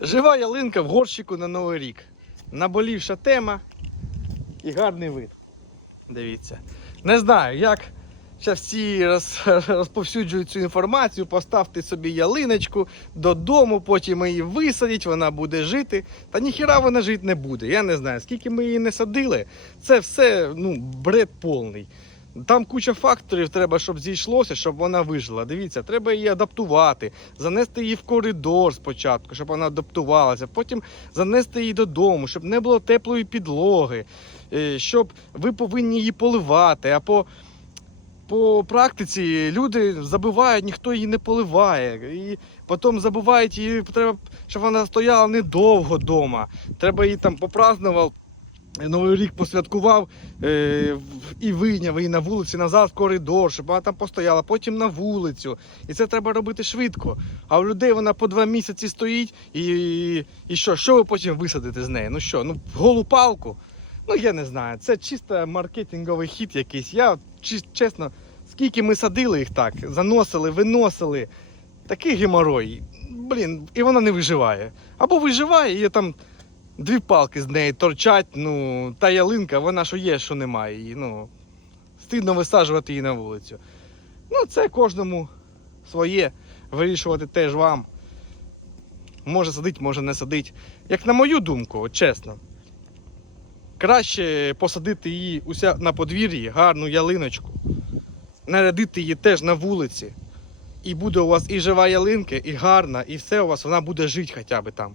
Жива ялинка в горщику на Новий рік. Наболівша тема і гарний вид. Дивіться. Не знаю, як зараз всі роз, розповсюджують цю інформацію. Поставте собі ялиночку додому, потім її висадять, вона буде жити. Та ніхіра вона жити не буде. Я не знаю, скільки ми її не садили. Це все ну, бред повний. Там куча факторів треба, щоб зійшлося, щоб вона вижила. Дивіться, треба її адаптувати, занести її в коридор спочатку, щоб вона адаптувалася, потім занести її додому, щоб не було теплої підлоги, е, щоб ви повинні її поливати. А по, по практиці люди забивають, ніхто її не поливає. І потім забувають її, треба, щоб вона стояла недовго вдома. Треба її там попразнував. Новий рік посвяткував е, і вийняв її на вулиці назад в коридор, щоб вона там постояла, потім на вулицю. І це треба робити швидко. А у людей вона по два місяці стоїть, і, і що, що ви потім висадите з неї? Ну що, ну голу палку? Ну я не знаю. Це чисто маркетинговий хід якийсь. Я чесно, скільки ми садили їх так, заносили, виносили. Такий геморой. Блін, і вона не виживає. Або виживає, і там дві палки з неї торчать, ну, та ялинка, вона що є, що немає. її, ну, стидно висаджувати її на вулицю. Ну, це кожному своє. Вирішувати теж вам. Може садить, може не садить. Як на мою думку, чесно. Краще посадити її уся на подвір'ї, гарну ялиночку, нарядити її теж на вулиці. І буде у вас і жива ялинка, і гарна, і все у вас, вона буде жити хоча б там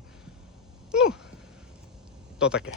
то таке.